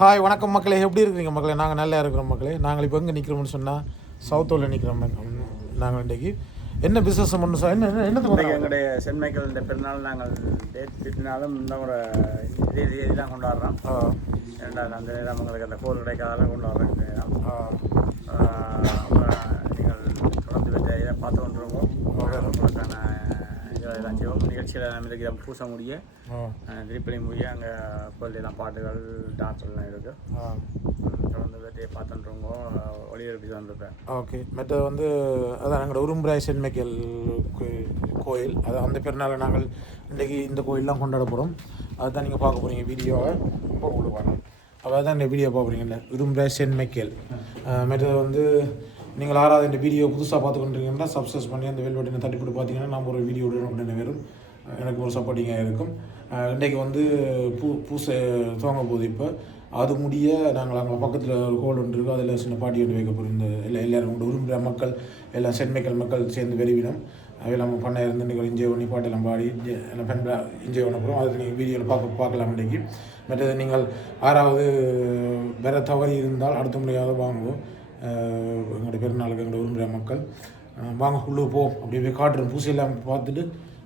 Hi வணக்கம் மக்களே. எப்படி இருக்கிறீங்க மக்களே? நாங்கள் நல்லா இருக்கிறோம் மக்களே. நாங்கள் இப்போ எங்கே நிற்கிறோம்னு சொன்னால் சவுத்தூரில் நிற்கிறோம் நாங்கள் இன்றைக்கி என்ன பிஸ்னஸ் பண்ணணும் சார் என்ன என்ன? எங்களுடைய சென்மைகள் இந்த பெருநாள் நாங்கள் டேட் திட்டினாலும் இந்த ஒரு இதே தேதி தான் கொண்டாடுறோம். ரெண்டாவது அந்த நேரம் உங்களுக்கு அந்த கோல் கிடைக்காதெல்லாம் கொண்டாடுறோம் இந்த நேரம் ஆ ஆஹ் அப்புறம் நீங்கள் தொடர்ந்து வச்ச இதை பார்த்து கொண்டிருக்கோம் உங்களுக்கான இதெல்லாம் செய்வோம் நிகழ்ச்சியில் நம்ம இருக்கிற பூச முடிய ஆ. ஆஹ் திருப்பலி முடிய அங்கே கோயிலெல்லாம் பாட்டுகள் டான்ஸ் எல்லாம் இருக்குது தொடர்ந்து வெற்றியை ஒளிபரப்பி தான் இருப்பேன் ஓகே. மற்றது வந்து அதான் எங்களோட உரும்புராய் சென்மைக்கல் கோயில். அது அந்த பெருநாளை நாங்கள் இன்றைக்கி இந்த கோயிலெலாம் கொண்டாட போகிறோம் அதுதான் நீங்கள் பார்க்க போகிறீங்க வீடியோவை ரொம்ப கொடுப்பாங்க அப்போ தான் இந்த வீடியோ பார்க்குறீங்கல்ல உரும்புராய் சென்மைக்கல். மற்றது வந்து நீங்கள் ஆறாவது இந்த வீடியோ புதுசாக பார்த்து கொண்டிருக்கீங்கன்னா சப்ஸ்கிரைப் பண்ணி அந்த வெல் பட்டனை தட்டி போட்டு பார்த்தீங்கன்னா நம்ம ஒரு வீடியோ உடனே வரும். எனக்கு ஒரு சப்போர்ட்டிங்காக இருக்கும். இன்றைக்கு வந்து பூ பூசை துவங்க போது இப்போ அது முடிய நாங்கள் அங்கே பக்கத்தில் ஒரு கோல் ஒன்று இருக்குது அதில் சின்ன பாட்டி ஒன்று வைக்க போகிறோம் இந்த எல்லா எல்லாரும் விரும்புகிற மக்கள் எல்லாம் சென்மைக்கல் மக்கள் சேர்ந்து வெறிவிடும். அதெல்லாம் பண்ண இருந்து நீங்கள் என்ஜாய் பண்ணி பாட்டெல்லாம் பாடி எல்லாம் ஃபேமிலியாக என்ஜாய் பண்ண போகிறோம் அது நீங்கள் வீடியோவில் பார்க்க பார்க்கலாம் இன்றைக்கி. மற்றது நீங்கள் ஆறாவது வேறு தவறி இருந்தால் அடுத்த முறையாவது வாங்குவோம். எங்களுடைய பெருநாளுக்கு எங்களுடைய விரும்புகிற மக்கள். வாங்க உள்ளே போ. அப்படியே போய் காட்டுறோம். பூசையெல்லாம் பார்த்துட்டு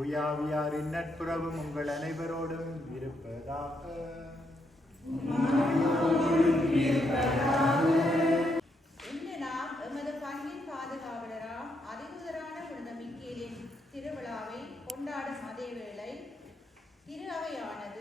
தூயாவியாரின் நட்புறவும் உங்கள் அனைவரோடும் இருப்பதாக. இன்று நாம் எமது பங்கின் பாதுகாவலராம் அதிபுதரான புனித மிக்கேலின் திருவிழாவை கொண்டாடும் அதே வேளை திரு அவையானது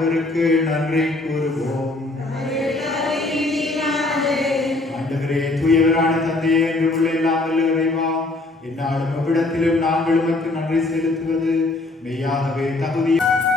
ஆண்டவருக்கு நன்றி கூறுவோம். ஆண்டவரே தூயவரான தந்தையே என்று உள்ள எல்லாம் வல்ல இறைவா. என்னாலும் எவ்விடத்திலும் நாங்கள் உமக்கு நன்றி செலுத்துவது. மெய்யாகவே தகுதியாக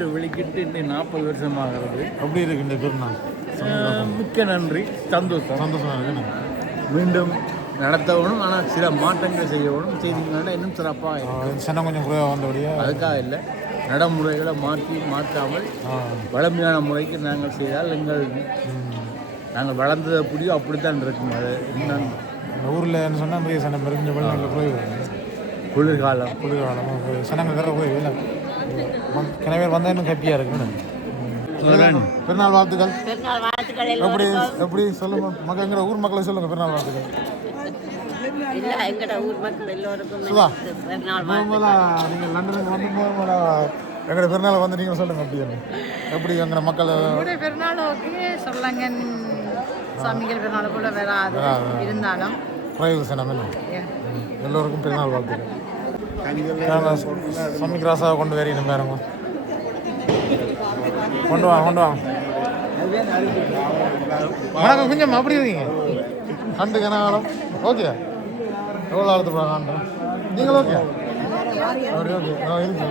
உரும்புரை விட்டு வெளிக்கிட்டு இன்னும் நாற்பது வருஷமாகிறது. எப்படி இருக்கு இந்த பெருநாள் மிக்க நன்றி. சந்தோஷம். சந்தோஷமா மீண்டும் நடத்தணும் ஆனால் சில மாற்றங்கள் செய்யணும் செய்தீங்கன்னா இன்னும் சிறப்பாக சனம் கொஞ்சம் குறைவாக வந்தபடியா? அதுக்காக இல்லை. நடைமுறைகளை மாற்றி மாற்றாமல் வளமையான முறைக்கு நாங்கள் செய்தால் எங்கள் நாங்கள் வளர்ந்தது அப்படியோ அப்படித்தான் இருக்கும். அது ஊரில் சொன்னால் நிறைய சனம் பெருஞ்ச குறைவு குளிர்காலம். குளிர்காலம் சனங்கள் வேற குறைவு இல்லை. கிண பேர் வந்தால் இன்னும் ஹாப்பியாக இருக்கு பெருநாள் வாழ்த்துக்கள். பெருநாள் வாழ்த்துக்கள் எப்படி எப்படி சொல்லுங்க? மக்கள் எங்கட ஊர் மக்களை சொல்லுங்க பெருநாள் வாழ்த்துக்கள். இல்லை எங்கட ஊர் மக்கள் எல்லோருக்கும் சுதா. பெருநாள் முதல்ல நீங்கள் லண்டனுக்கு வந்து முதல்ல எங்கட பெருநாளை வந்து நீங்கள் சொல்லுங்க அப்படி எப்படி எங்கட மக்கள்? உங்களுடைய பெருநாள் ஓகே சொல்லங்க சாமிகள் பெருநாள் கூட வராது இருந்தாலும். எல்லோருக்கும் பெருநாள் வாழ்த்துக்கள். சமிக் ராசாவை கொண்டு வரணும் பாருங்க. கொண்டு வாங்க கொண்டு வாங்க வணக்கம் கொஞ்சம் அப்படி இருக்கீங்க? கண்டு கனகாலம். ஓகே எவ்வளோ ஆளுத்து போகிறாங்க நீங்கள் ஓகே ஓகே ஆ இருக்கு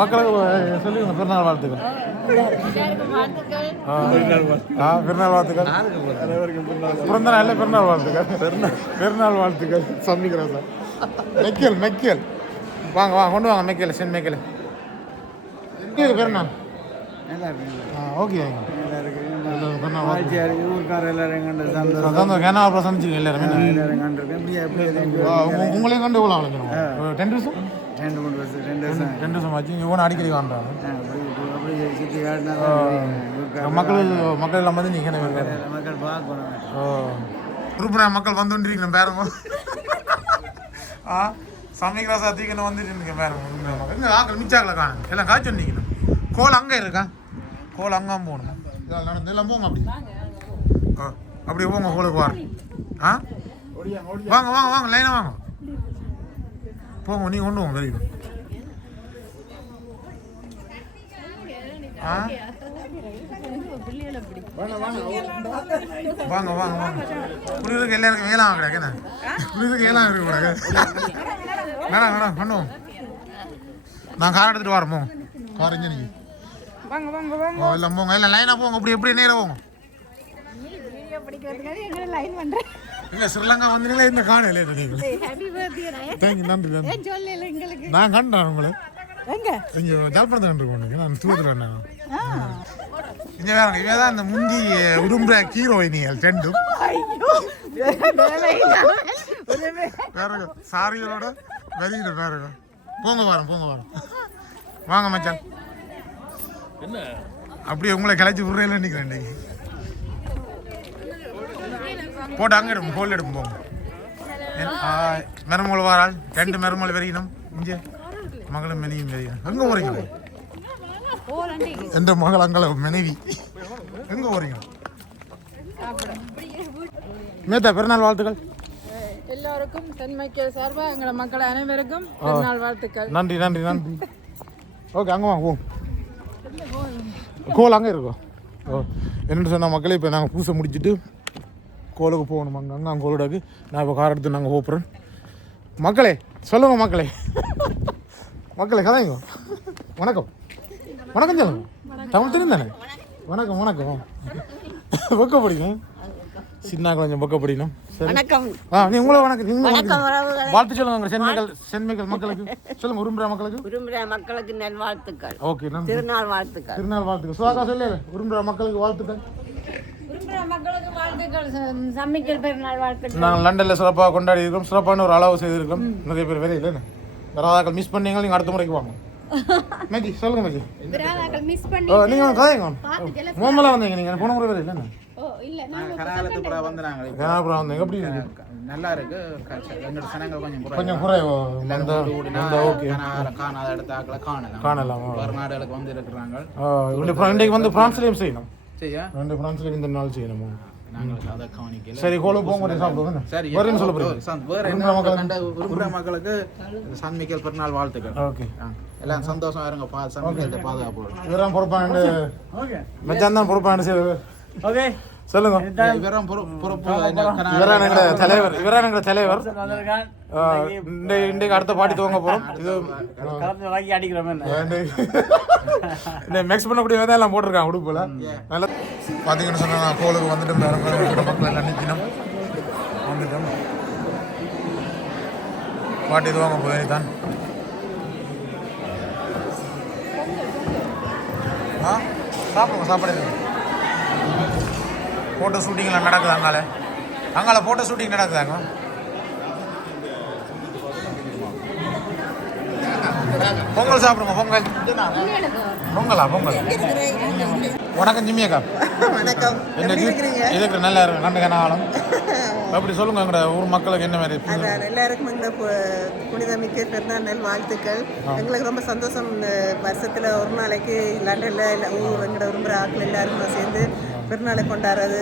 மக்களுக்கு சொல்லுங்க பெருநாள் வாழ்த்துக்கள். பெருநாள் வாழ்த்துக்கள். பிறந்த நாளில் பெருநாள் வாழ்த்துக்கள். பெருநாள் வாழ்த்துக்கள். சமிக் ராசா மெக்கேல் மெக்கேல். வாங்க வாங்க கொண்டு வாங்க மெக்கேல் சென் மெக்கேல் இது பெருநாள் ஆ ஓகே பெருநாள் வாழ்த்துக்கள் ஊர்க்கார எல்லாரும் கண்டு சந்தோஷம். அதான் கேனா அப்புறம் சந்திச்சிங்க எல்லாருமே. எல்லாரும் கண்டிருக்கேன். எப்படி எப்படி இருக்கு? ஆ, உங்க- உங்களையும் கண்டு எவ்வளோ அழைக்கணும் ரெண்டு வருஷம்? ரெண்டு மூணு வருஷம் ரெண்டு வருஷம். ரெண்டு வருஷம் ஆச்சு. இவன் அடிக்கடி ஆ, காட்டினா மக்கள் மக்கள் எல்லாம் வந்து நீங்கள் மக்கள் பார்க்கணும் ஓ. உறுப்பின மக்கள் வந்து கொண்டிருக்கணும் பேருங்க ஆ? சமைக்கிற சத்திக்கணும் வந்துட்டு இருக்கேன் பேருங்க எங்க ஆக்கள் மிச்சாக்களை காணும் எல்லாம் காய்ச்சி வந்தீங்கணும் கோல் அங்கே இருக்கா? கோல் அங்கே போகணும். இதெல்லாம் நடந்து எல்லாம் போங்க அப்படி. அப்படி போங்க கோலுக்கு வார. ஆ? வாங்க வாங்க வாங்க லைனாக வாங்க. போங்க நீ கொண்டு வாங்க வெளியே. ஆ? வாங்க வாங்க. வாங்க குளிருக்கு எல்லாருக்கும் வாங்குறாங்க என்ன? குளிருக்கு வேலாம் இருக்கு கூடாது வேணாம் வேணாம் பண்ணுவோம் நான் கார் எடுத்துட்டு வரமோ கார் இன்ஜினிக்கு வாங்க வாங்க வாங்க. ஓ இல்லை போங்க இல்லை லைனாக போங்க அப்படி எப்படி நேராக போங்க. இல்லை ஸ்ரீலங்கா வந்தீங்களா இந்த காணல தேங்க்யூ நன்றி நான் கண்டேன் உங்களை. எங்க? இங்கே ஜாழ்ப்பாணத்தை கண்டுருக்கோம் நான் தூத்துறேன் நான். இங்கே வேற இவன் தான் இந்த முந்தி உடும்புற ஹீரோயினிகள் ரெண்டும். வேற சாரிகளோட வெளியிட பாருங்க போங்க வாரம் போங்க வாரம். வாங்க மச்சான். என்ன? அப்படியே உங்களை கிளச்சி விடுறேன் நினைக்கிறேன் இன்னைக்கு. போட்டு அங்கே எடுப்போம் கோல் எடுப்போம் போங்க. மெரமூல் வாரால் ரெண்டு மெரமூல் வெறியணும் இங்கே மகளும் மெனியும் வெறியணும் எங்கே போறீங்க? எந்த மகள் அங்கே? மனைவி. எங்கே போறீங்க? மேத்தா பிறநாள் வாழ்த்துக்கள். எல்லோருக்கும் தென்மைக்கல் சார்பா எங்களோட மக்கள் அனைவருக்கும் பெருநாள் வாழ்த்துக்கள். நன்றி நன்றி நன்றி. ஓகே அங்கே வாங்க கோல் அங்கே இருக்கும் ஓ என்னென்னு சொன்ன மக்களே இப்போ நாங்கள் பூசை முடிச்சுட்டு கோலுக்கு போகணும். அங்கே அங்கே அங்கே கோலோடாக்கு நான் இப்போ கார் எடுத்து நாங்கள் போப்புறேன் மக்களே சொல்லுங்க மக்களே. மக்களே கதைங்க. வணக்கம். வணக்கம் சொல்லுங்க. தமிழ் தெரியும் தானே? வணக்கம் வணக்கம். பக்க படிக்கும். சின்ன கொஞ்சம் பக்க படிக்கணும் சரி. வணக்கம். ஆ நீ உங்களை வணக்கம் நீங்க வணக்கம். வாழ்த்து சொல்லுங்க சென்மைகள் சென்மைகள் மக்களுக்கு. சொல்லுங்க உரும்புற மக்களுக்கு. விரும்புகிற மக்களுக்கு நல்வாழ்த்துக்கள். ஓகே திருநாள் வாழ்த்துக்கள். திருநாள் வாழ்த்துக்கள். சுதாகா சொல்லு உரும்புற மக்களுக்கு வாழ்த்துக்கள். விரும்புகிற மக்களுக்கு வாழ்த்துக்கள். சம்மிக்கல் பெருநாள் வாழ்த்துக்கள். நாங்கள் லண்டனில் சிறப்பாக கொண்டாடி இருக்கோம். சிறப்பான ஒரு அளவு செய்திருக்கோம். நிறைய பேர் வேலை இல்லைன்னு ராதாக்கள் மிஸ் பண்ணீங்க நீங்கள் அடுத்த முறைக்கு வாங்க. மேஜி சொல்லுங்க மேஜி. விராதாக்கள் மிஸ் பண்ணி ஓ நீங்கள் கதைங்க மோமலாக வந்தீங்க நீங்கள் போன முறை வேலை இல்லைன்னு பிறகு வந்து நாங்கள் வந்தீங்க எப்படி இருக்கு? நல்லா இருக்கு. எங்களோட சனங்கள் கொஞ்சம் குறைவு. கொஞ்சம் குறைவோ. எல்லாரும் அந்த கூடி கூடினா அந்த ஓகே. கனகால- காணாத இடத்த ஆக்களை காணலாம் காணலாம் வேறு நாடுகளுக்கு வந்து இருக்கிறாங்க. இன்றைக்கு வந்து பிரான்ஸ்லேயும் செய்யணும். சரியா ரெண்டு பிரான்ஸ்லேயும் இந்த நாள் செய்யணும்? சரி சாப்பிடுவோம் சொல்ல போறீங்க? விரும்புற மக்களுக்கு- சன்மிக்கல் பிறநாள் வாழ்த்துக்கள். ஓகே. எல்லாம் சந்தோஷமா இருங்க பா சன்மிக்கல் பாதுகாப்பு இவரான் பொறுப்பாண்டு மச்சான் தான் பொறுப்பாண்டு சரி. ஓகே. சொல்லுங்க. இவரான எங்களோட தலைவர். இவரான எங்களோட தலைவர். இன்றைக்கு அடுத்த பாட்டி துவங்க போறோம். இது இந்த மிக்ஸ் பண்ணக்கூடிய விதம் எல்லாம் போட்டிருக்காங்க உடுப்புல நல்லா பார்த்தீங்கன்னு சொன்னா நான் கோலுக்கு வந்துட்டு வேற மக்கள் எல்லாம் வந்துட்டோம். பாட்டி துவங்க போய் தான் சாப்பிடுங்க சாப்பிடுங்க ஃபோட்டோ ஷூட்டிங்லாம் நடக்குது அங்கால? அங்கால ஃபோட்டோ ஷூட்டிங் நடக்குதாங்க பொங்கல் சாப்பிடுங்க பொங்கல். பொங்கலா பொங்கல்? வணக்கம் ஜிம்மியக்கா வணக்கம். என்ன இதுக்கு நல்லா இருக்கு? நன்றி கனாலம் அப்படி சொல்லுங்க எங்களோட ஊர் மக்களுக்கு என்ன மாதிரி எல்லாருக்கும் இந்த புனிதமிக்க பிறந்தாள் நல் வாழ்த்துக்கள். எங்களுக்கு ரொம்ப சந்தோஷம். இந்த வருஷத்துல ஒரு நாளைக்கு லண்டன்ல ஊர் எங்களோட விரும்புகிற ஆட்கள் எல்லாருமே சேர்ந்து பிறநாளை கொண்டாடுறது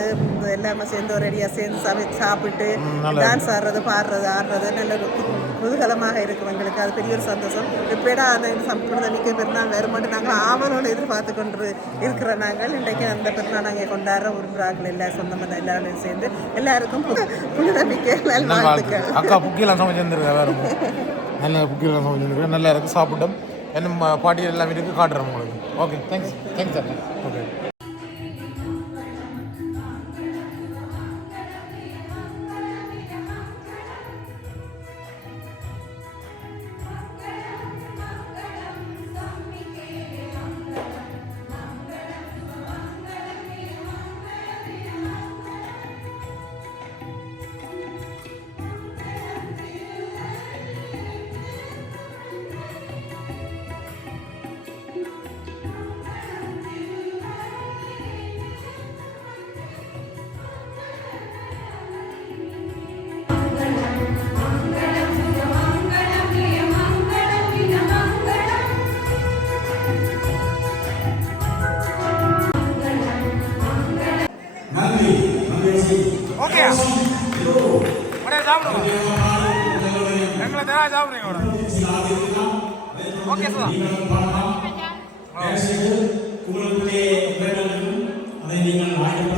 எல்லாமே சேர்ந்து ஒரு அடியாக சேர்ந்து சமை சாப்பிட்டு டான்ஸ் ஆடுறது பாடுறது ஆடுறது நல்ல குதூகலமாக இருக்கும் எங்களுக்கு. அது பெரிய ஒரு சந்தோஷம். எப்படா அந்த சம்- புனிதமிக்க பிறநாள் வருமாட்டு நாங்கள் ஆவலோடு எதிர்பார்த்து கொண்டு இருக்கிறோம் நாங்கள் இன்றைக்கு அந்த பிறநாள் நாங்கள் கொண்டாடுற ஆட்கள் எல்லா சொந்தமாக எல்லாரும் சேர்ந்து எல்லாருக்கும் பு- புனிதமிக்க நல் வாழ்த்துக்கள். அக்கா புக்கிலாம் சமைச்சிருந்துருக்கா வேற. நல்ல புக்கிலாம் சமைச்சிருந்துருக்கா நல்லா இருக்கு. சாப்பிட்டோம். என்ன பாட்டி எல்லாம் இருக்கு காட்டுறேன் உங்களுக்கு. ஓகே தேங்க்ஸ் தேங்க்ஸ் அக்கா. ஓகே. ஓகே உடனே சாப்பிடுங்க. எங்களை தரா சாப்பிடுங்க ஓகே சார். உங்களுக்கு அதை நீங்கள் வாய்ப்பு